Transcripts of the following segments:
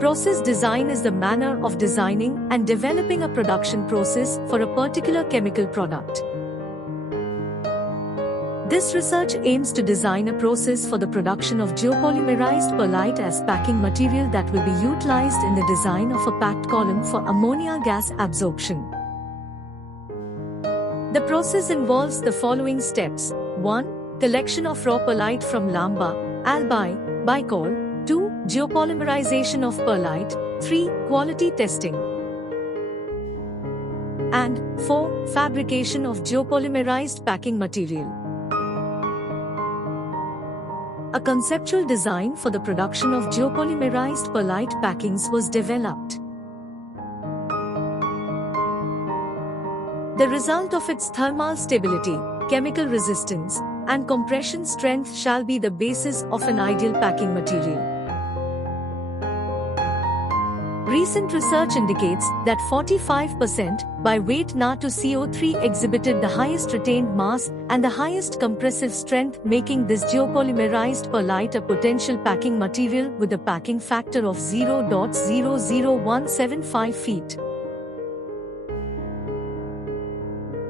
Process design is the manner of designing and developing a production process for a particular chemical product. This research aims to design a process for the production of geopolymerized perlite as packing material that will be utilized in the design of a packed column for ammonia gas absorption. The process involves the following steps. 1. Collection of raw perlite from Lamba, Albi, Bicol. 2. Geopolymerization of perlite. 3. Quality testing. And 4. Fabrication of geopolymerized packing material. A conceptual design for the production of geopolymerized perlite packings was developed. The result of its thermal stability, chemical resistance, and compression strength shall be the basis of an ideal packing material. Recent research indicates that 45% by weight Na2CO3 exhibited the highest retained mass and the highest compressive strength, making this geopolymerized perlite a potential packing material with a packing factor of 0.00175 feet.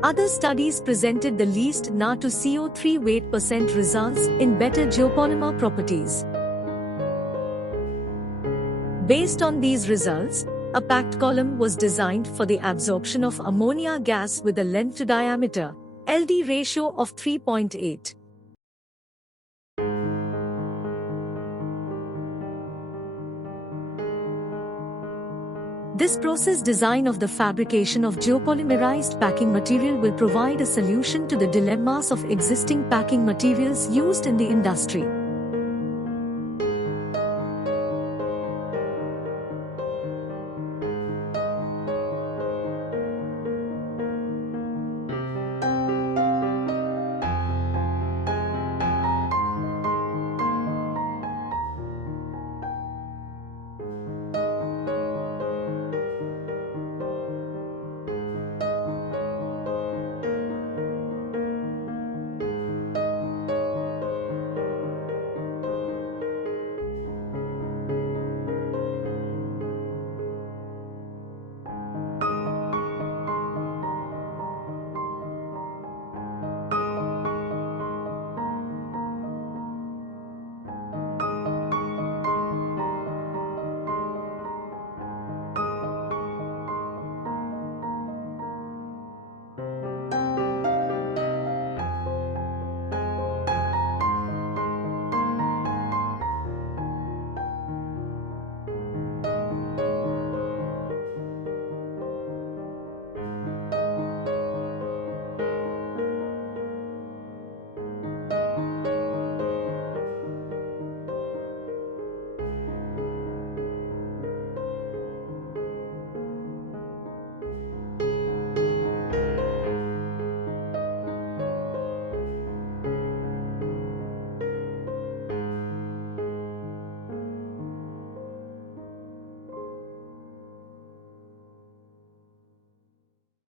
Other studies presented the least Na2CO3 weight percent results in better geopolymer properties. Based on these results, a packed column was designed for the absorption of ammonia gas with a length to diameter LD ratio of 3.8. This process design of the fabrication of geopolymerized packing material will provide a solution to the dilemmas of existing packing materials used in the industry.